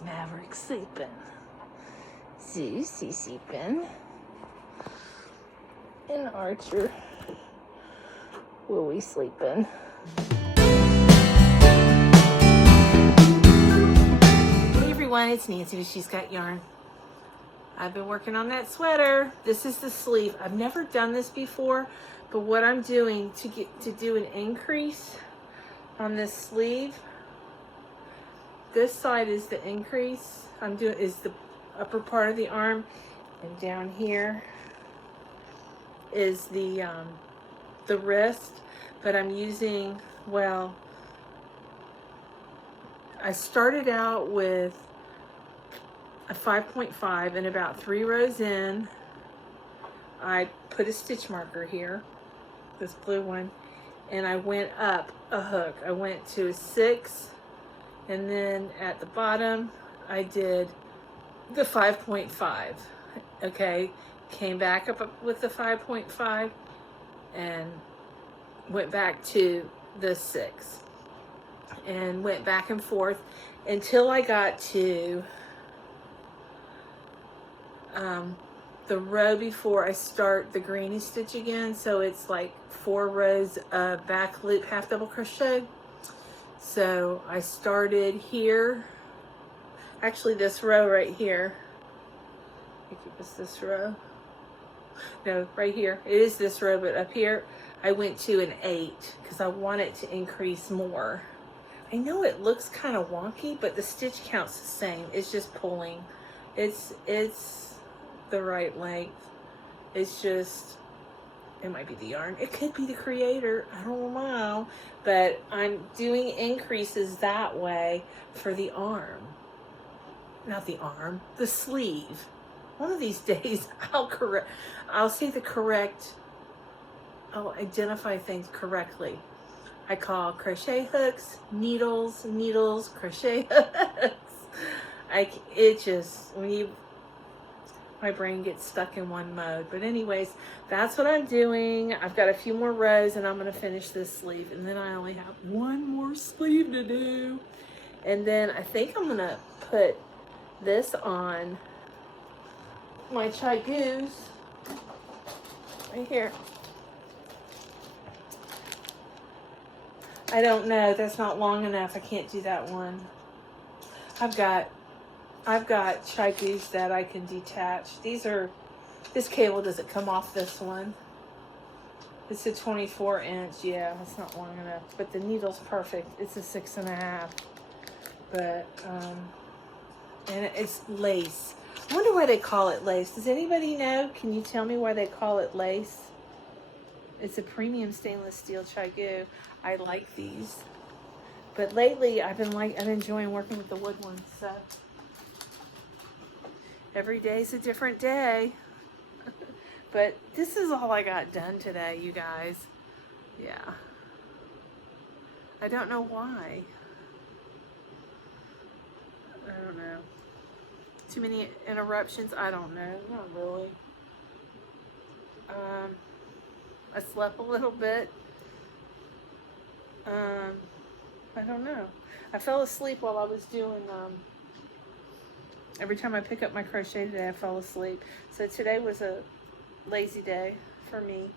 Is Maverick sleeping? Zeus, he's sleeping. And Archer, will we sleeping? Hey everyone, it's Nancy with She's Got Yarn. I've been working on that sweater. This is the sleeve. I've never done this before, but what I'm doing to do an increase on this sleeve, this side is the increase. Is the upper part of the arm, and down here is the wrist. But I'm using, well, I started out with a 5.5, and about 3 rows in, I put a stitch marker here, this blue one, and I went up a hook. I went to a 6, and then at the bottom I did the 5.5. Okay, came back up with the 5.5 and went back to the 6 and went back and forth until I got to the row before I start the granny stitch again. So it's like 4 rows of back loop half double crochet. So I started here, actually this row right here. I think it was this row. No, right here. It is this row, but up here I went to an 8 because I want it to increase more. I know it looks kind of wonky, but the stitch count's the same. It's just pulling. It's the right length. It's just, it might be the yarn. It could be the creator. I don't know. But I'm doing increases that way for the arm. Not the arm, the sleeve. One of these days I'll say the correct, I'll identify things correctly. I call crochet hooks, needles, crochet hooks. My brain gets stuck in one mode. But anyways, that's what I'm doing. I've got a few more rows and I'm gonna finish this sleeve, and then I only have one more sleeve to do. And then I think I'm gonna put this on my chai goose right here. I don't know, that's not long enough. I can't do that one. I've got chai goose that I can detach. This cable doesn't come off this one. It's a 24 inch. Yeah, it's not long enough, but the needle's perfect. It's a 6.5. But, and it's lace. I wonder why they call it lace. Does anybody know? Can you tell me why they call it lace? It's a premium stainless steel chai goo. I like these. But lately I've been enjoying working with the wood ones, so every day's a different day. But this is all I got done today, you guys. Yeah. I don't know why. I don't know. Too many interruptions? I don't know. Not really. I slept a little bit. I don't know. I fell asleep while I was doing, every time I pick up my crochet today, I fell asleep. So today was a lazy day for me.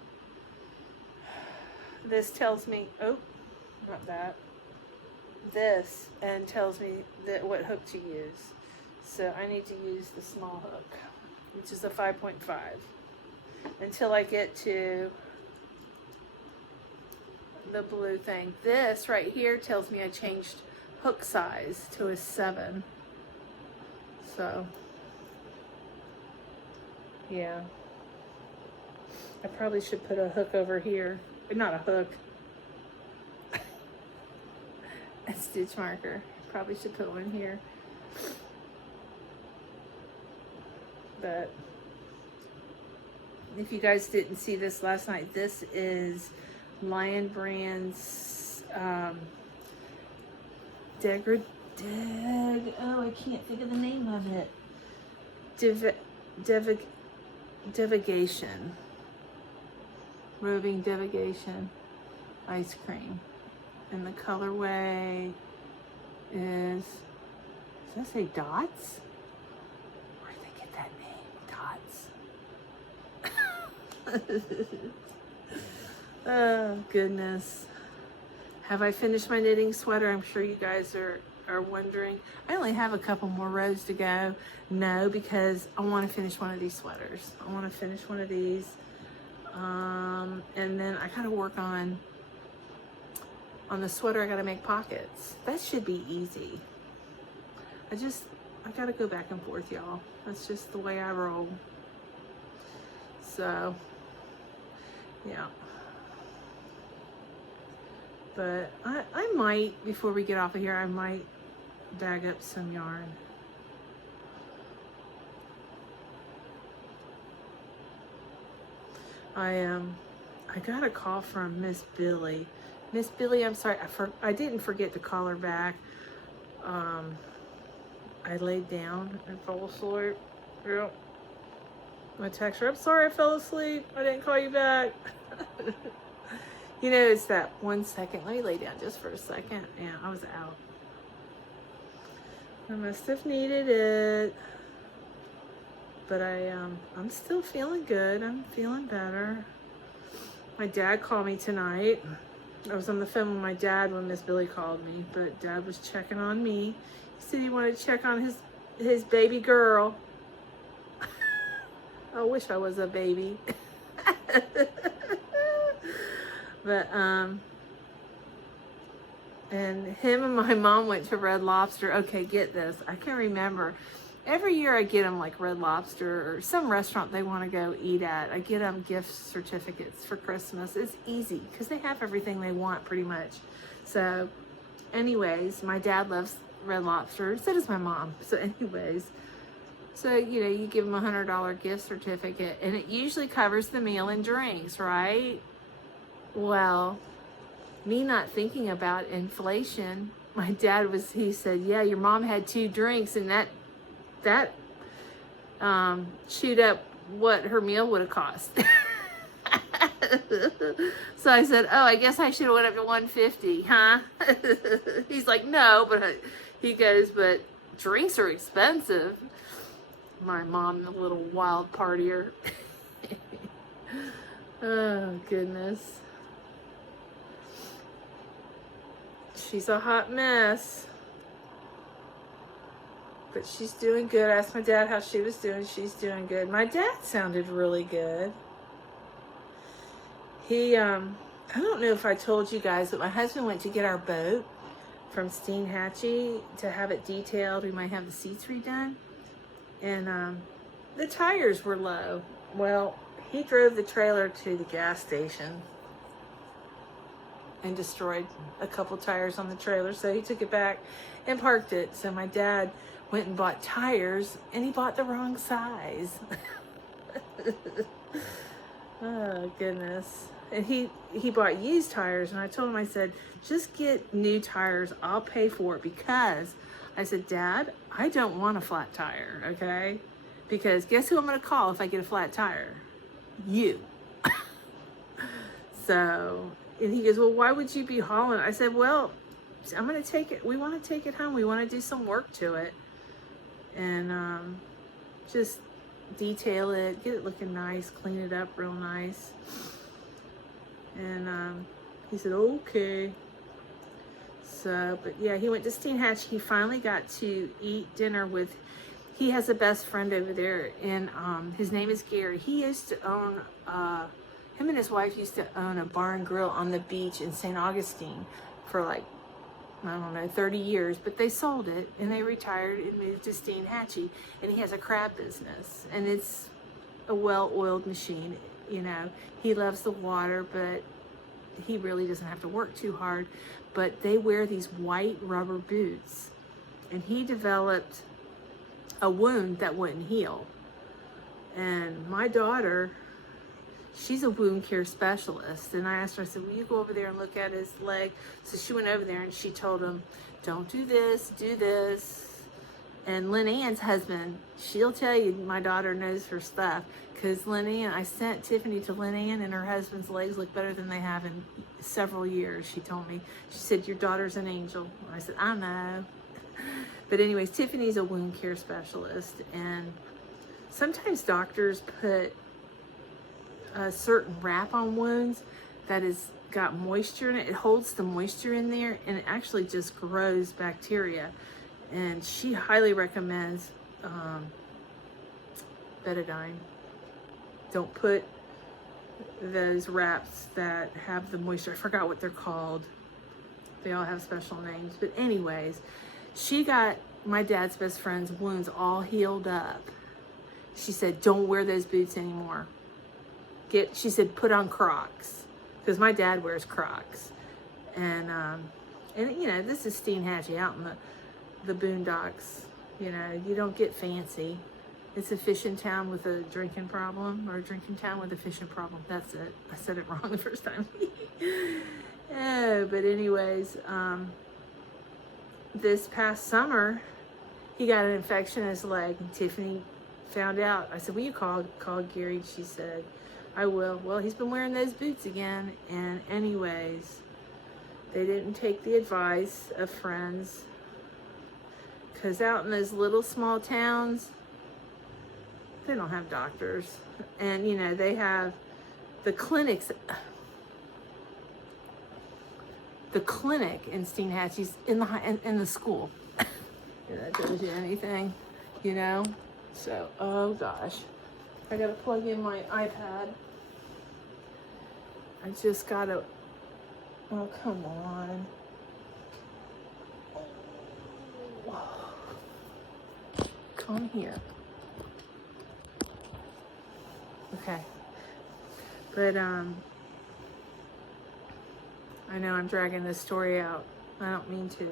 This tells me, oh, not that. This, and tells me what hook to use. So I need to use the small hook, which is a 5.5, until I get to the blue thing. This right here tells me I changed hook size to a 7. So, yeah. I probably should put a hook over here. Not a hook. A stitch marker. Probably should put one here. But if you guys didn't see this last night, this is Lion Brand's oh, I can't think of the name of it. Devigation. Roving Devigation ice cream. And the colorway is Does that say Dots? Where did they get that name? Dots. Oh, goodness. Have I finished my knitting sweater? I'm sure you guys are wondering. I only have a couple more rows to go. No, because I want to finish one of these sweaters. I want to finish one of these. And then I gotta work on the sweater. I gotta make pockets. That should be easy. I gotta go back and forth, y'all. That's just the way I roll. So, yeah. But I might, before we get off of here, I might bag up some yarn. I got a call from Miss Billy. Miss Billy, I'm sorry, I didn't forget to call her back. I laid down and fell asleep. Yeah. I text her, I'm sorry I fell asleep. I didn't call you back. You know, it's that 1 second. Let me lay down just for a second. Yeah, I was out. I must have needed it. But I'm still feeling good. I'm feeling better. My dad called me tonight. I was on the phone with my dad when Miss Billy called me, but Dad was checking on me. He said he wanted to check on his baby girl. I wish I was a baby. But and him and my mom went to Red Lobster. Okay, get this. I can remember. Every year I get them like Red Lobster or some restaurant they want to go eat at. I get them gift certificates for Christmas. It's easy because they have everything they want pretty much. So anyways, my dad loves Red Lobster. So does my mom. So anyways, so you know, you give them $100 gift certificate and it usually covers the meal and drinks, right? Well, me not thinking about inflation, my dad he said, yeah, your mom had 2 drinks and that chewed up what her meal would have cost. So I said, oh, I guess I should have went up to $150, huh? He's like, no, but he goes, but drinks are expensive. My mom, the little wild partier. Oh, goodness. She's a hot mess. But she's doing good. I asked my dad how she was doing. She's doing good. My dad sounded really good. He, I don't know if I told you guys, but my husband went to get our boat from Steinhatchee to have it detailed. We might have the seats redone. And the tires were low. Well, he drove the trailer to the gas station and destroyed a couple tires on the trailer. So he took it back and parked it. So my dad went and bought tires and he bought the wrong size. Oh, goodness. And he bought used tires, and I told him, I said, just get new tires. I'll pay for it, because I said, Dad, I don't want a flat tire, okay? Because guess who I'm going to call if I get a flat tire? You. So, and he goes, well, why would you be hauling? I said, well, I'm going to take it. We want to take it home. We want to do some work to it. And just detail it, get it looking nice, clean it up real nice. And he said, okay. So, but yeah, he went to Steinhatchee. He finally got to eat dinner with, he has a best friend over there, and his name is Gary. He used to own, him and his wife used to own a bar and grill on the beach in St. Augustine for like, I don't know, 30 years, but they sold it and they retired and moved to Steinhatchee, and he has a crab business, and it's a well-oiled machine. You know, he loves the water, but he really doesn't have to work too hard. But they wear these white rubber boots, and he developed a wound that wouldn't heal. And my daughter, she's a wound care specialist, and I asked her, I said, will you go over there and look at his leg? So she went over there and she told him, don't do this, do this. And Lynn Ann's husband, she'll tell you my daughter knows her stuff, because Lynn Ann, I sent Tiffany to Lynn Ann, and her husband's legs look better than they have in several years, she told me. She said, your daughter's an angel. I said, I know. But anyways, Tiffany's a wound care specialist, and sometimes doctors put a certain wrap on wounds that has got moisture in it. It holds the moisture in there, and it actually just grows bacteria. And she highly recommends betadine. Don't put those wraps that have the moisture. I forgot what they're called. They all have special names. But anyways, she got my dad's best friend's wounds all healed up. She said, don't wear those boots anymore. She said, put on Crocs. Because my dad wears Crocs. And you know, this is Steenhatchee out in the boondocks. You know, you don't get fancy. It's a fishing town with a drinking problem, or a drinking town with a fishing problem. That's it. I said it wrong the first time. Oh, but anyways, this past summer, he got an infection in his leg, and Tiffany found out. I said, will you call Gary? She said, I will. Well, he's been wearing those boots again, and anyways, they didn't take the advice of friends, because out in those little small towns, they don't have doctors. And, you know, they have the clinics. The clinic in Steenhatchee's in the school. Yeah, that tells you anything, you know? So, oh gosh. I gotta plug in my iPad. I just gotta, oh, come on. Oh. Come here. Okay. But, I know I'm dragging this story out. I don't mean to.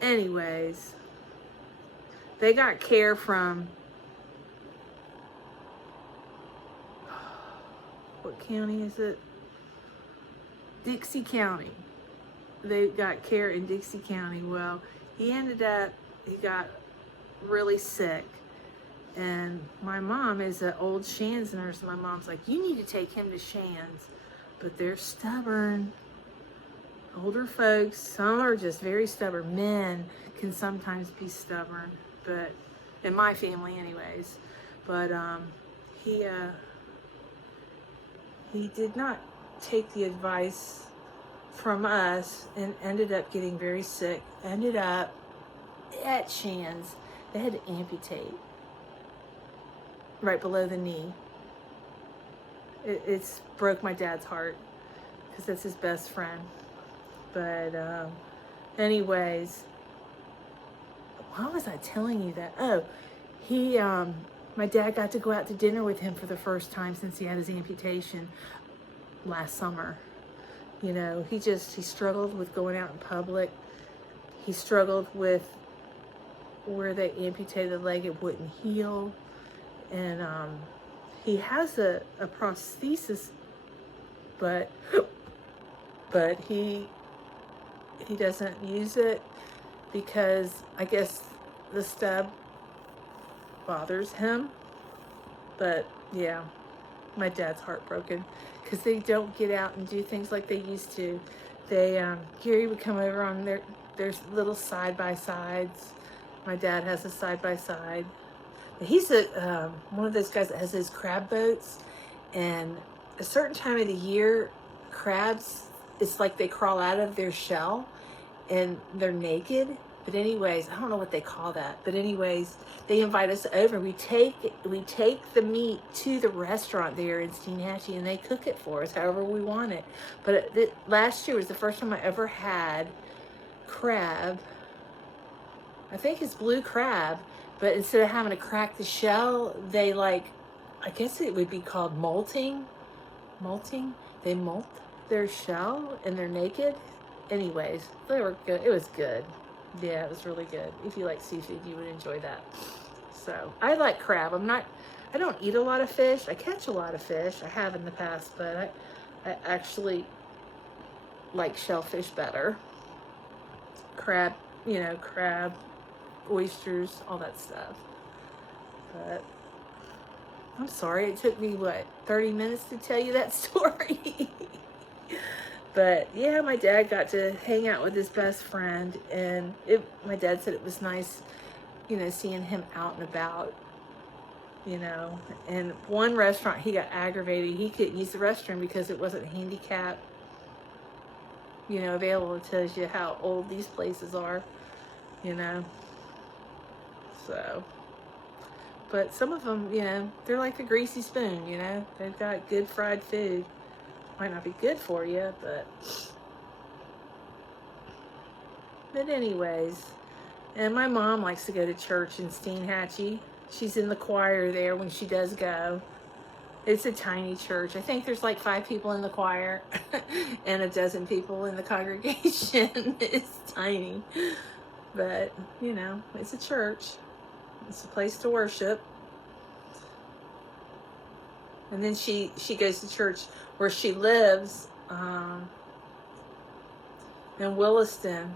Anyways, they got care from, what county is it? Dixie County. They got care in Dixie County. Well, he got really sick. And my mom is an old Shands nurse. My mom's like, you need to take him to Shands. But they're stubborn. Older folks, some are just very stubborn. Men can sometimes be stubborn, but in my family anyways. But he did not take the advice from us and ended up getting very sick. Ended up at Shands. They had to amputate right below the knee. It's broke my dad's heart, because that's his best friend. But anyways, why was I telling you that? Oh, my dad got to go out to dinner with him for the first time since he had his amputation last summer. You know, he struggled with going out in public. He struggled with where they amputated the leg, it wouldn't heal. And he has a prosthesis, but he doesn't use it because I guess the stub bothers him. But yeah, my dad's heartbroken because they don't get out and do things like they used to. Gary would come over on their little side-by-sides. My dad has a side-by-side. He's one of those guys that has those crab boats, and a certain time of the year, crabs, it's like they crawl out of their shell and they're naked. But anyways, I don't know what they call that. But anyways, they invite us over. We take the meat to the restaurant there in Steenhatchee, and they cook it for us however we want it. But last year was the first time I ever had crab. I think it's blue crab. But instead of having to crack the shell, they I guess it would be called molting. Molting? They molt their shell and they're naked. Anyways, they were good. It was good. Yeah, it was really good. If you like seafood, you would enjoy that. So, I like crab. I don't eat a lot of fish. I catch a lot of fish. I have in the past, but I actually like shellfish better. Crab, crab, oysters, all that stuff. But I'm sorry it took me 30 minutes to tell you that story. But yeah, my dad got to hang out with his best friend, and my dad said it was nice, seeing him out and about, And one restaurant, he got aggravated. He couldn't use the restroom because it wasn't handicap, available. It tells you how old these places are, So, but some of them, they're like a greasy spoon, They've got good fried food. Might not be good for you, but anyways. And my mom likes to go to church in Steenhatchee. She's in the choir there when she does go. It's a tiny church. I think there's like 5 people in the choir and a dozen people in the congregation. It's tiny. But, it's a church. It's a place to worship. And then she goes to church where she lives, in Williston.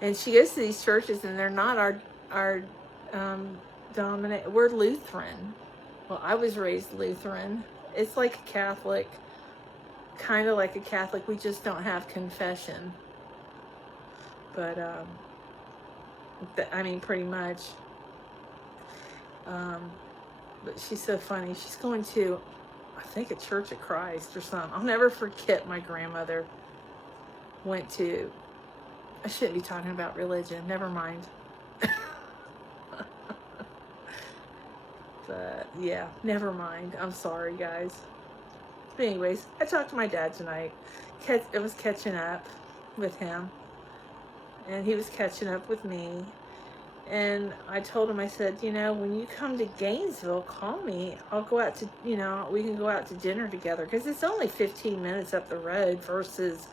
And she goes to these churches, and they're not our dominant. We're Lutheran. Well, I was raised Lutheran. It's like a Catholic, kind of like a Catholic. We just don't have confession. But, pretty much. But she's so funny. She's going to, I think, a Church of Christ or something. I'll never forget my grandmother went to, I shouldn't be talking about religion. Never mind. But yeah, never mind. I'm sorry, guys. But anyways, I talked to my dad tonight. It was catching up with him, and he was catching up with me. And I told him, I said, when you come to Gainesville, call me. I'll go out to, we can go out to dinner together. Because it's only 15 minutes up the road versus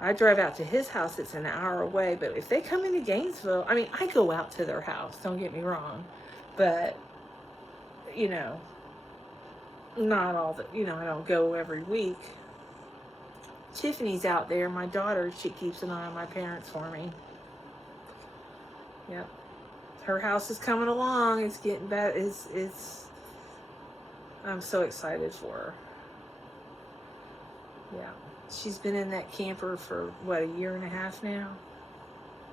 I drive out to his house. It's an hour away. But if they come into Gainesville, I go out to their house. Don't get me wrong. But, not all the, I don't go every week. Tiffany's out there. My daughter, she keeps an eye on my parents for me. Yep. Her house is coming along. It's getting bad. I'm so excited for her. Yeah. She's been in that camper for, what, 1.5 years now?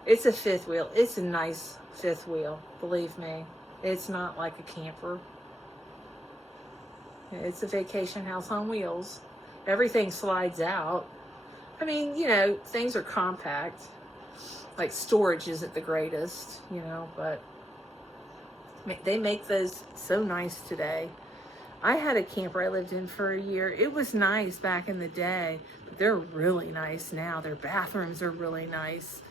It's a 5th wheel. It's a nice 5th wheel. Believe me. It's not like a camper. It's a vacation house on wheels. Everything slides out. Things are compact. Like, storage isn't the greatest, but they make those so nice today. I had a camper I lived in for 1 year. It was nice back in the day, but they're really nice now. Their bathrooms are really nice.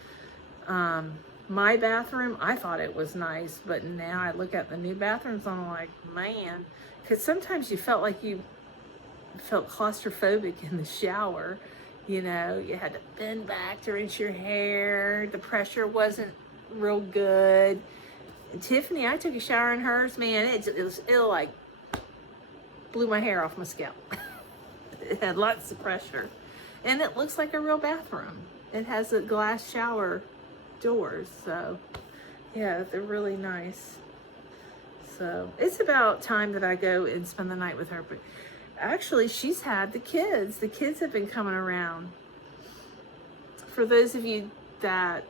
My bathroom, I thought it was nice, but now I look at the new bathrooms, I'm like, man, because sometimes you felt like you felt claustrophobic in the shower. You had to bend back to rinse your hair. The pressure wasn't real good. And Tiffany, I took a shower in hers. Man, it like blew my hair off my scalp. It had lots of pressure. And it looks like a real bathroom. It has a glass shower doors. So, yeah, they're really nice. So, it's about time that I go and spend the night with her. But actually, she's had the kids. The kids have been coming around. For those of you that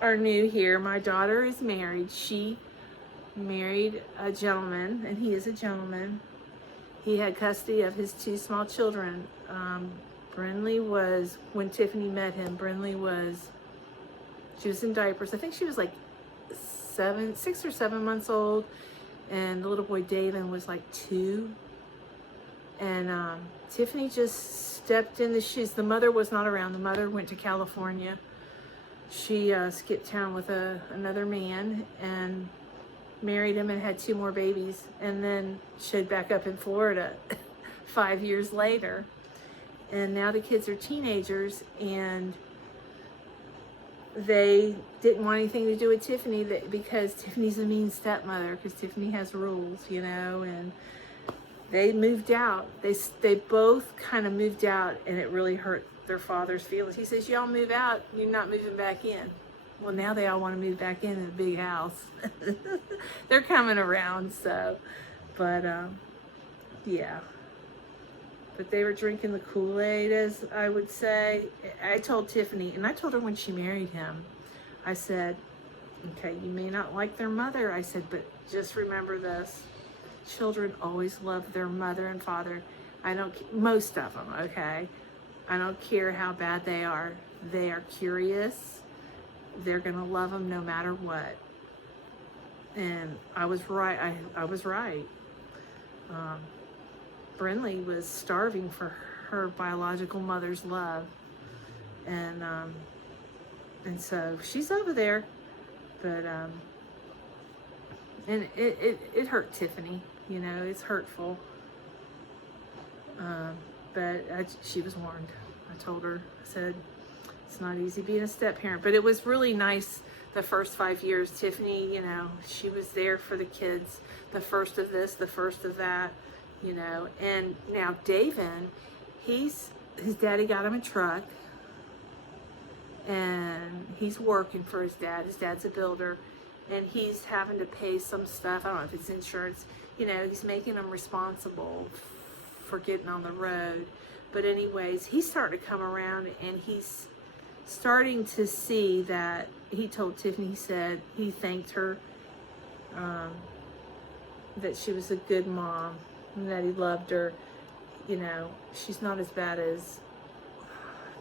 are new here, my daughter is married. She married a gentleman, and he is a gentleman. He had custody of his 2 small children. Brinley was, when Tiffany met him, she was in diapers. I think she was like 6 or 7 months old, and the little boy David was like 2. And Tiffany just stepped in the shoes. The mother was not around. The mother went to California. She skipped town with another man and married him and had 2 more babies, and then showed back up in Florida 5 years later. And now the kids are teenagers, and they didn't want anything to do with Tiffany because Tiffany's a mean stepmother, because Tiffany has rules, and they moved out. They both kind of moved out, and it really hurt their father's feelings. He says, y'all move out, you're not moving back in. Well, now they all want to move back in a big house. They're coming around, so. But, yeah. But they were drinking the Kool-Aid, as I would say. I told Tiffany, and I told her when she married him, I said, okay, you may not like their mother. I said, but just remember this. Children always love their mother and father. Most of them, okay? I don't care how bad they are. They are curious. They're gonna love them no matter what. And I was right. I was right. Brinley was starving for her biological mother's love, and so she's over there, but and it hurt Tiffany. You know, it's hurtful. But she was warned. I told her. I said, it's not easy being a step parent, but it was really nice. The first 5 years, Tiffany, you know, she was there for the kids. The first of this, the first of that, you know. And now David, his daddy got him a truck, and he's working for his dad. His dad's a builder, and he's having to pay some stuff. I don't know if it's insurance. You know, he's making them responsible for getting on the road. But anyways, he's starting to come around, and he's starting to see that. He told Tiffany, he said he thanked her, that she was a good mom and that he loved her. You know, she's not as bad as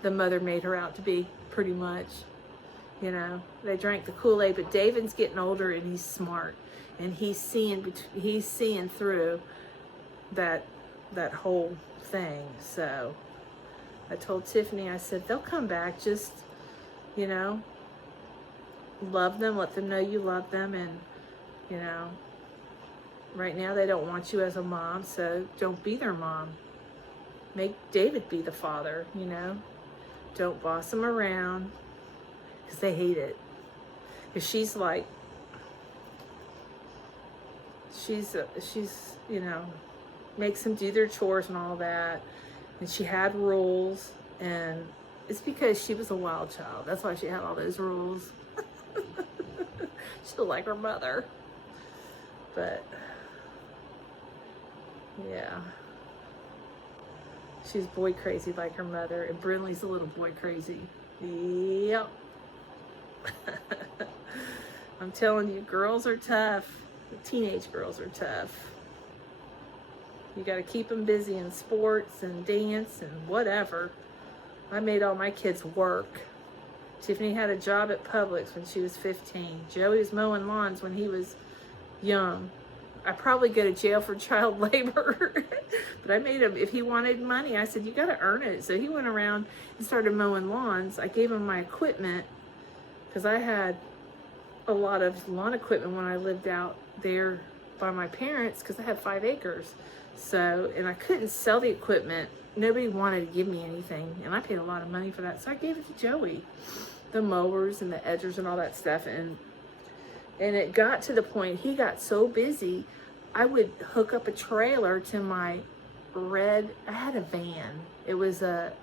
the mother made her out to be, pretty much. You know, they drank the Kool-Aid, but David's getting older and he's smart, and he's seeing through that whole thing. So I told Tiffany, I said, they'll come back. Just, you know, love them, let them know you love them, and, you know, right now they don't want you as a mom, so don't be their mom. Make David be the father, you know. Don't boss him around, because they hate it. Because she's like, she's you know, makes them do their chores and all that, and she had rules, and it's because she was a wild child. That's why she had all those rules. She'll like her mother. But yeah, she's boy crazy like her mother, and Brinley's a little boy crazy. Yep. I'm telling you, girls are tough. Teenage girls are tough. You got to keep them busy in sports and dance and whatever. I made all my kids work. Tiffany had a job at Publix when she was 15. Joey was mowing lawns when he was young. I probably go to jail for child labor. But I made him, if he wanted money, I said, you got to earn it. So he went around and started mowing lawns. I gave him my equipment, because I had a lot of lawn equipment when I lived out there by my parents, because I had 5 acres. So, and I couldn't sell the equipment. Nobody wanted to give me anything, and I paid a lot of money for that. So I gave it to Joey, the mowers and the edgers and all that stuff. And it got to the point, he got so busy, I would hook up a trailer to my red, I had a van. It was a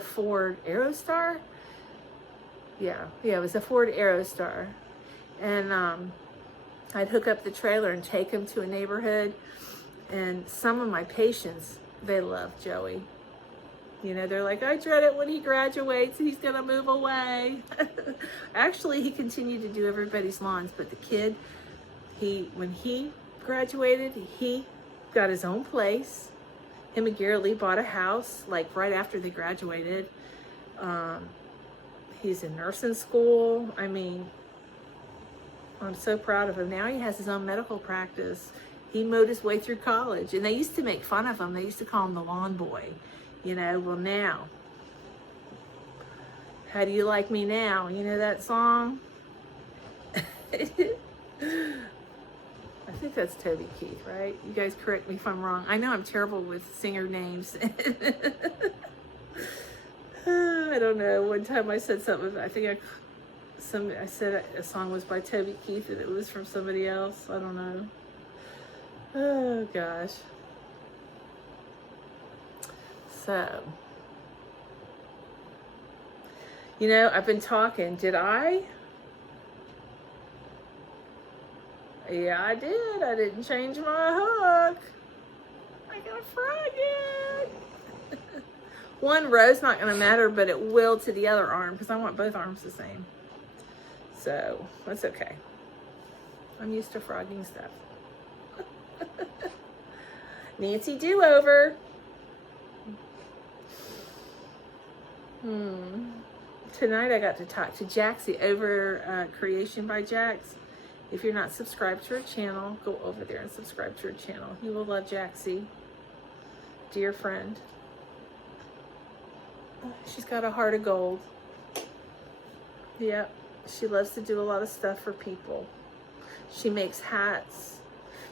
Ford Aerostar. Yeah, it was a Ford Aerostar. And I'd hook up the trailer and take him to a neighborhood. And some of my patients, they love Joey. You know, they're like, I dread it when he graduates, he's gonna move away. Actually, he continued to do everybody's lawns, but the kid, when he graduated, he got his own place. Him and Garrett Lee bought a house, like right after they graduated. He's in nursing school. I mean, I'm so proud of him. Now he has his own medical practice. He mowed his way through college, and they used to make fun of him. They used to call him the lawn boy, you know. Well, now, how do you like me now? You know that song? I think that's Toby Keith, right? You guys correct me if I'm wrong. I know I'm terrible with singer names. I don't know. One time I said something. I think I said a song was by Toby Keith, and it was from somebody else. I don't know. Oh gosh. So, you know, I've been talking. Did I? Yeah, I did. I didn't change my hook. I got a frog in. one row's not going to matter, but it will to the other arm because I want both arms the same. So that's okay. I'm used to frogging stuff. Nancy do-over. Tonight I got to talk to Jaxie over Creation by Jax. If you're not subscribed to her channel, go over there and subscribe to her channel. You will love Jaxie. Dear friend. She's got a heart of gold. Yep. She loves to do a lot of stuff for people. She makes hats.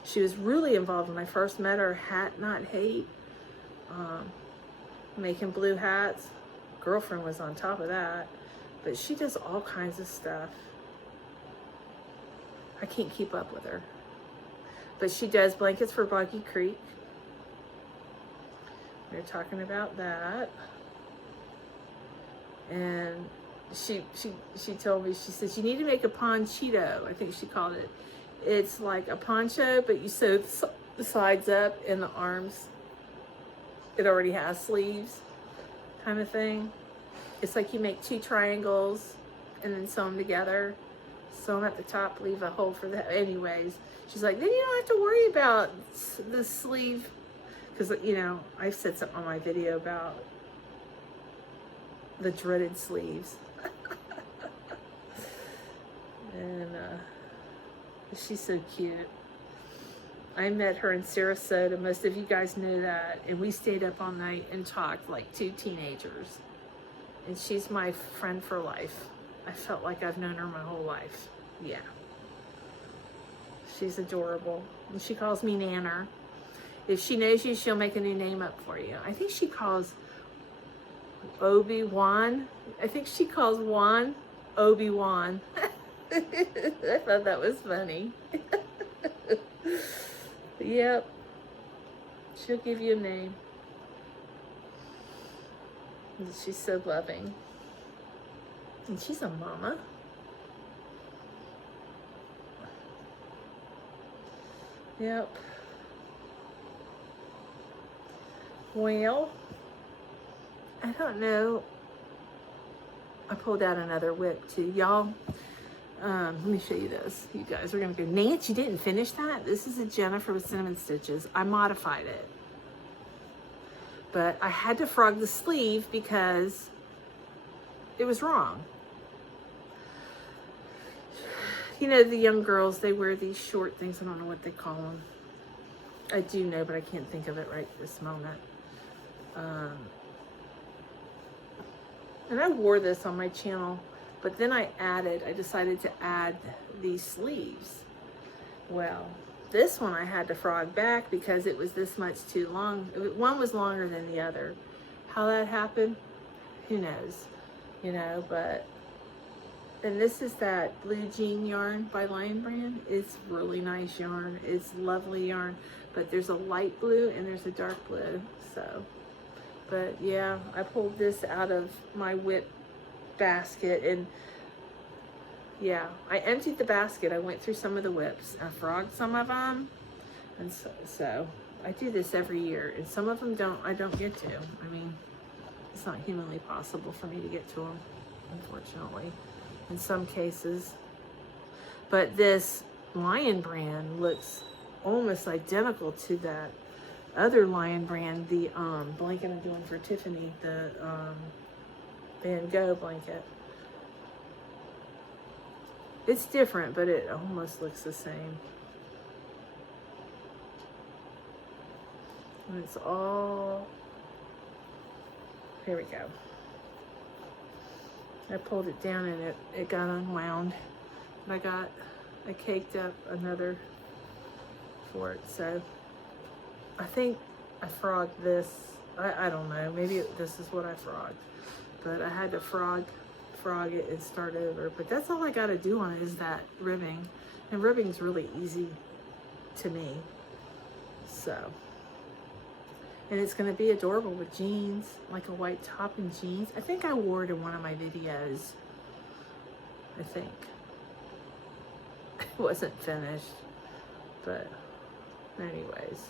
She was really involved when I first met her. Hat Not Hate. Making blue hats. Girlfriend was on top of that. But she does all kinds of stuff. I can't keep up with her. But she does blankets for Boggy Creek. We were talking about that. And she told me, she says, you need to make a ponchito, I think she called it. It's like a poncho, but you sew the sides up and the arms. It already has sleeves, kind of thing. It's like you make 2 triangles and then sew them together. Sew them at the top, leave a hole for that. Anyways, she's like, then you don't have to worry about the sleeve. Because, you know, I said something on my video about the dreaded sleeves. And she's so cute. I met her in Sarasota. Most of you guys know that. And we stayed up all night and talked like 2 teenagers. And she's my friend for life. I felt like I've known her my whole life. Yeah. She's adorable. And she calls me Nanner. If she knows you, she'll make a new name up for you. I think she calls Obi-Wan. I think she calls Juan Obi-Wan. I thought that was funny. Yep. She'll give you a name. And she's so loving. And she's a mama. Yep. Well, I don't know. I pulled out another whip too. Y'all, let me show you this. You guys are going to go, Nance, you didn't finish that? This is a Jennifer with cinnamon stitches. I modified it. But I had to frog the sleeve because it was wrong. You know, the young girls, they wear these short things. I don't know what they call them. I do know, but I can't think of it right this moment. And I wore this on my channel, but then I decided to add these sleeves. Well, this one I had to frog back because it was this much too long. One was longer than the other. How that happened, who knows, you know, but, and this is that blue jean yarn by Lion Brand. It's really nice yarn. It's lovely yarn, but there's a light blue and there's a dark blue, so. But yeah, I pulled this out of my whip basket, and yeah, I emptied the basket. I went through some of the whips. I frogged some of them, and so I do this every year, and some of them I don't get to. I mean, it's not humanly possible for me to get to them, unfortunately, in some cases. But this Lion Brand looks almost identical to that other Lion Brand, the blanket I'm doing for Tiffany, the Van Gogh blanket. It's different, but it almost looks the same. And it's all, here we go. I pulled it down and it got unwound. And I caked up another for it, so I think I frogged this. I don't know. Maybe this is what I frogged. But I had to frog it and start over. But that's all I got to do on it is that ribbing. And ribbing's really easy to me. So. And it's going to be adorable with jeans. Like a white top and jeans. I think I wore it in one of my videos. I think. It wasn't finished. But anyways.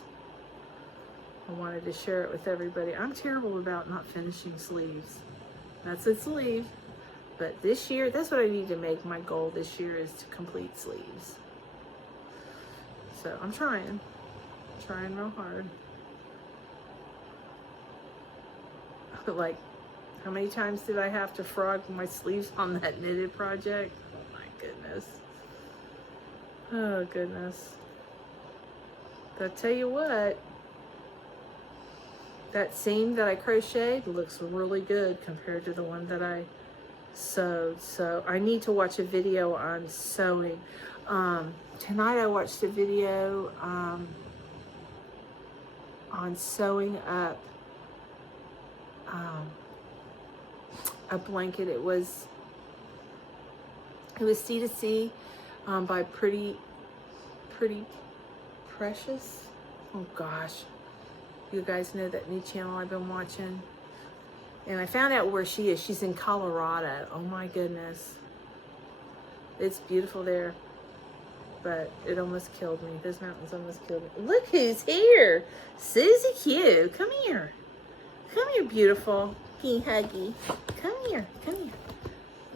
I wanted to share it with everybody. I'm terrible about not finishing sleeves. That's a sleeve. But this year, that's what I need to make. My goal this year is to complete sleeves. So I'm trying real hard. Like, how many times did I have to frog my sleeves on that knitted project? Oh my goodness. Oh goodness. But I'll tell you what, that seam that I crocheted looks really good compared to the one that I sewed. So I need to watch a video on sewing. Tonight I watched a video on sewing up a blanket. It was C2C by Pretty Precious. Oh gosh, you guys know that new channel I've been watching, and I found out where she is. She's in Colorado. Oh my goodness, it's beautiful there, but it almost killed me. Those mountains almost killed me. Look who's here. Susie Q, come here. Come here, beautiful. Huggy. Come here. Come here.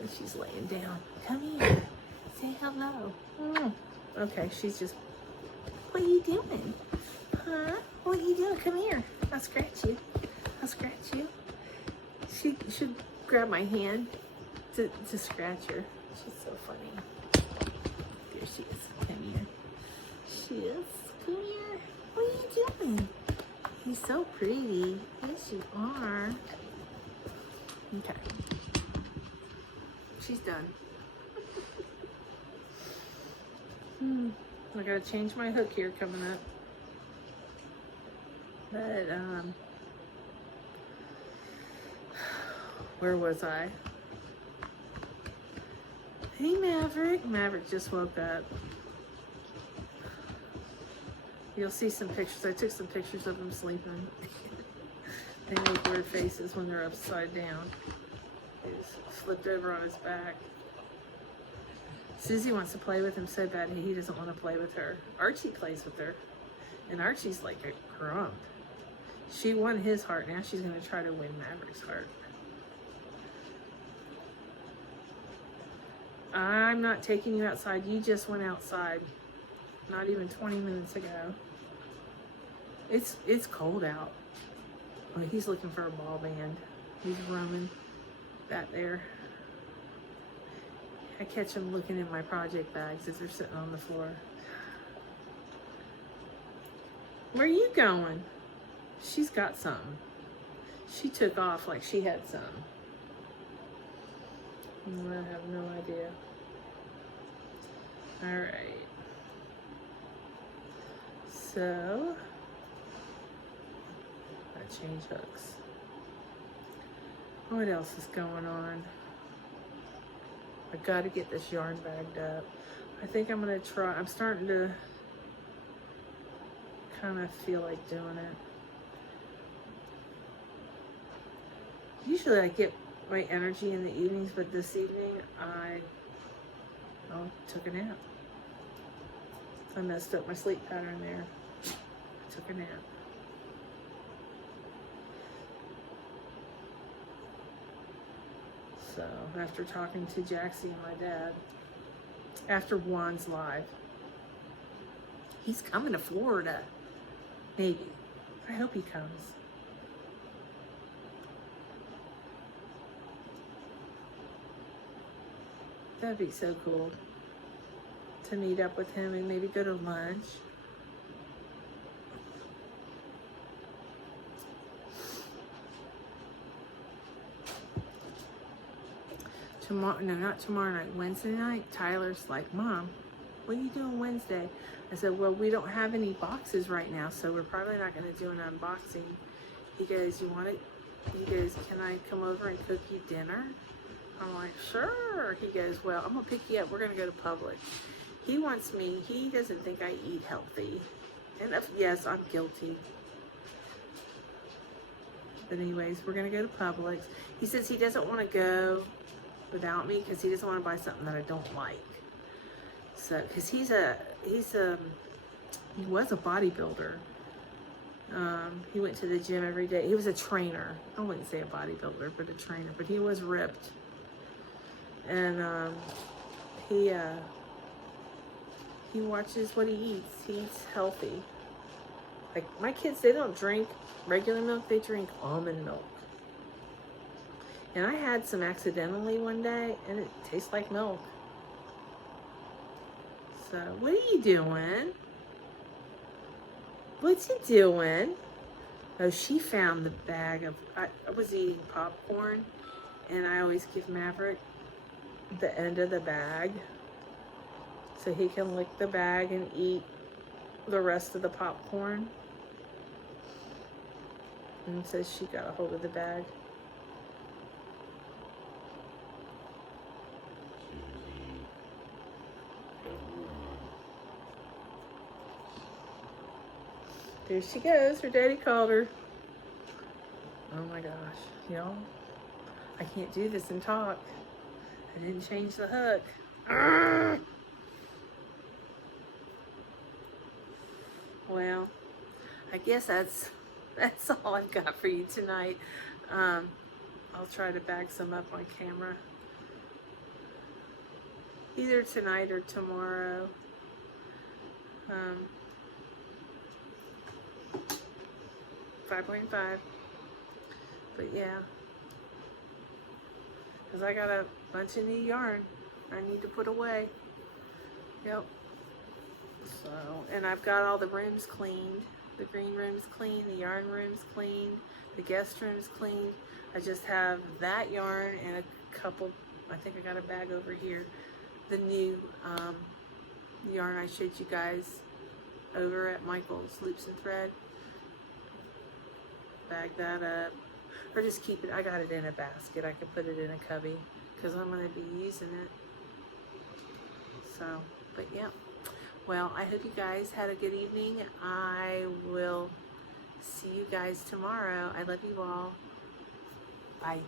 And she's laying down. Come here. Say hello. Okay, she's just... What are you doing? Huh? What are you doing? Come here. I'll scratch you. I'll scratch you. She should grab my hand to scratch her. She's so funny. There she is. Come here. She is. Come here. What are you doing? He's so pretty. Yes, you are. Okay. She's done. I gotta change my hook here coming up. But, where was I? Hey, Maverick. Maverick just woke up. You'll see some pictures. I took some pictures of him sleeping. They make weird faces when they're upside down. He's flipped over on his back. Susie wants to play with him so bad, he doesn't want to play with her. Archie plays with her, and Archie's like a grump. She won his heart. Now she's going to try to win Maverick's heart. I'm not taking you outside. You just went outside not even 20 minutes ago. It's cold out. Oh, he's looking for a ball band. He's roaming back there. I catch him looking in my project bags as they're sitting on the floor. Where are you going? She's got something. She took off like she had something. I have no idea. All right. So, I change hooks. What else is going on? I gotta get this yarn bagged up. I think I'm gonna try. I'm starting to kind of feel like doing it. Usually I get my energy in the evenings, but this evening I took a nap. I messed up my sleep pattern there. I took a nap. So after talking to Jaxie and my dad, after Juan's live, he's coming to Florida. Maybe. I hope he comes. That'd be so cool to meet up with him and maybe go to lunch. Tomorrow, no, not tomorrow night, Wednesday night, Tyler's like, Mom, what are you doing Wednesday? I said, well, we don't have any boxes right now, so we're probably not going to do an unboxing. He goes, you want it? He goes, can I come over and cook you dinner? I'm like, sure. He goes, well, I'm going to pick you up. We're going to go to Publix. He wants me, he doesn't think I eat healthy. And yes, I'm guilty. But anyways, we're going to go to Publix. He says he doesn't want to go without me because he doesn't want to buy something that I don't like. So, because he was a bodybuilder, He went to the gym every day. He was a trainer. I wouldn't say a bodybuilder, but a trainer. But he was ripped. And he watches what he eats. He eats healthy. Like my kids, they don't drink regular milk. They drink almond milk. And I had some accidentally one day, and it tastes like milk. So, what are you doing? What's he doing? Oh, she found the bag of, I was eating popcorn, and I always give Maverick the end of the bag so he can lick the bag and eat the rest of the popcorn. And so she got a hold of the bag. There she goes. Her daddy called her. Oh my gosh, y'all. I can't do this and talk. I didn't change the hook. Arrgh! Well, I guess that's all I've got for you tonight. I'll try to bag some up on camera. Either tonight or tomorrow. 5.5. But yeah. Because I got a bunch of new yarn I need to put away. Yep. So, and I've got all the rooms cleaned. The green room's clean, the yarn room's clean, the guest room's clean. I just have that yarn and a couple, I think I got a bag over here. The new yarn I showed you guys over at Michael's Loops and Thread. Bag that up. Or just keep it, I got it in a basket. I could put it in a cubby because I'm going to be using it. So, but yeah. Well, I hope you guys had a good evening. I will see you guys tomorrow. I love you all. Bye.